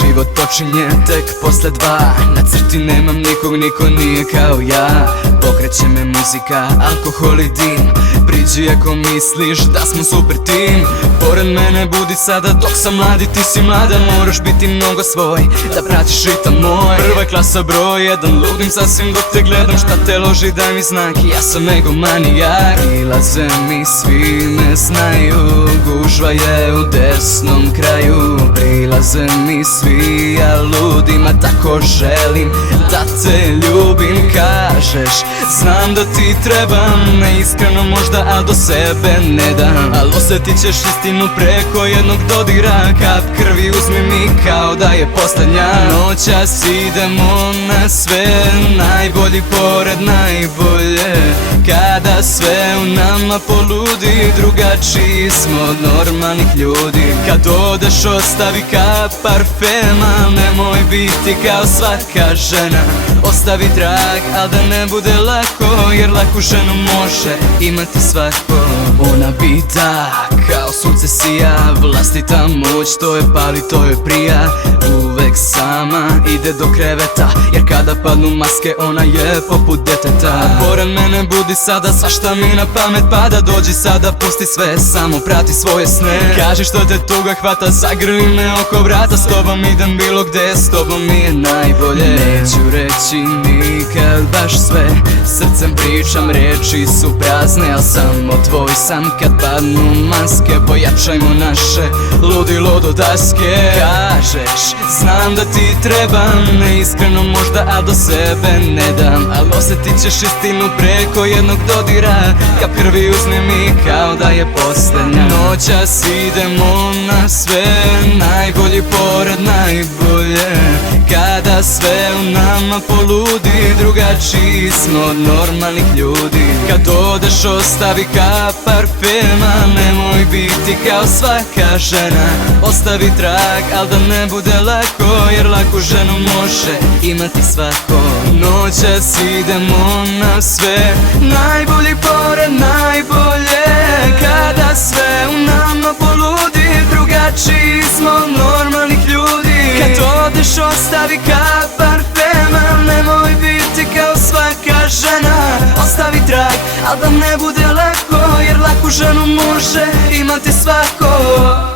život počinje tek posle 2. Na crti nemam nikog, niko nije kao ja. Pokreće me muzika, alkohol i dim. Priđi ako misliš da smo super tim. Pored mene budi sada dok sam mladi, ti si mlada. Moraš biti mnogo svoj da pratiš ritam moj. Prva klasa broj 1, ludim sasvim dok te gledam. Šta te loži daj mi znak, ja sam egomanijak. Prilaze mi svi me znaju, gužva je u desnom kraju. Prilaze mi svi, ja ludim, a tako želim da te ljubim. Kažeš, znam da ti trebam, neiskreno možda, a do sebe ne dam. Al osjetit ćeš istinu preko jednog dodira. Kap krvi uzmi mi kao da je posljednja. Noćas idemo na sve, najbolji pored najbolje. Kada sve u nama poludi, drugačiji smo od normalnih ljudi. Kad odeš ostavi kap parfema, nemoj biti kao svaka žena. Ostavi trag, al da ne bude lako, jer laku ženu može imati svako. Ona bita kao sunce sija, vlastita moć, to je pali, to je prija. Uvek sama ide do kreveta, jer kada padnu maske ona je poput deteta. Pored mene budi sada, svašta mi na pamet pada. Dođi sada, pusti sve, samo prati svoje sne. Kaži što te tuga hvata, zagrli me oko vrata. S tobom idem bilo gde, s tobom mi je najbolje. Neću reći nikad baš sve, srcem pričam, riječi su prazne. Al samo tvoj sam kad padnu maske, pojačajmo naše ludilo do daske. Kažeš, znam da ti trebam, neiskreno možda, a do sebe ne dam. Al osjetit ćeš istinu preko jednog dodira. Kap krvi uzmi mi kao da je posljednja. Noćas idemo na sve, najbolji pored najbolje. Kada sve u nama poludi, drugačiji smo od normalnih ljudi. Kad odeš ostavi kap parfema, nemoj biti kao svaka žena. Ostavi trag, al da ne bude lako, jer laku ženu može imati svako. Noćas idemo na sve, najbolji pored najbolje. Kada sve u nama poludi, drugačiji smo od normalnih ljudi. Kad odeš ostavi kap parfema, nemoj biti kao svaka žena. Ostavi trag, al da ne bude lako, jer laku ženu može imati svako.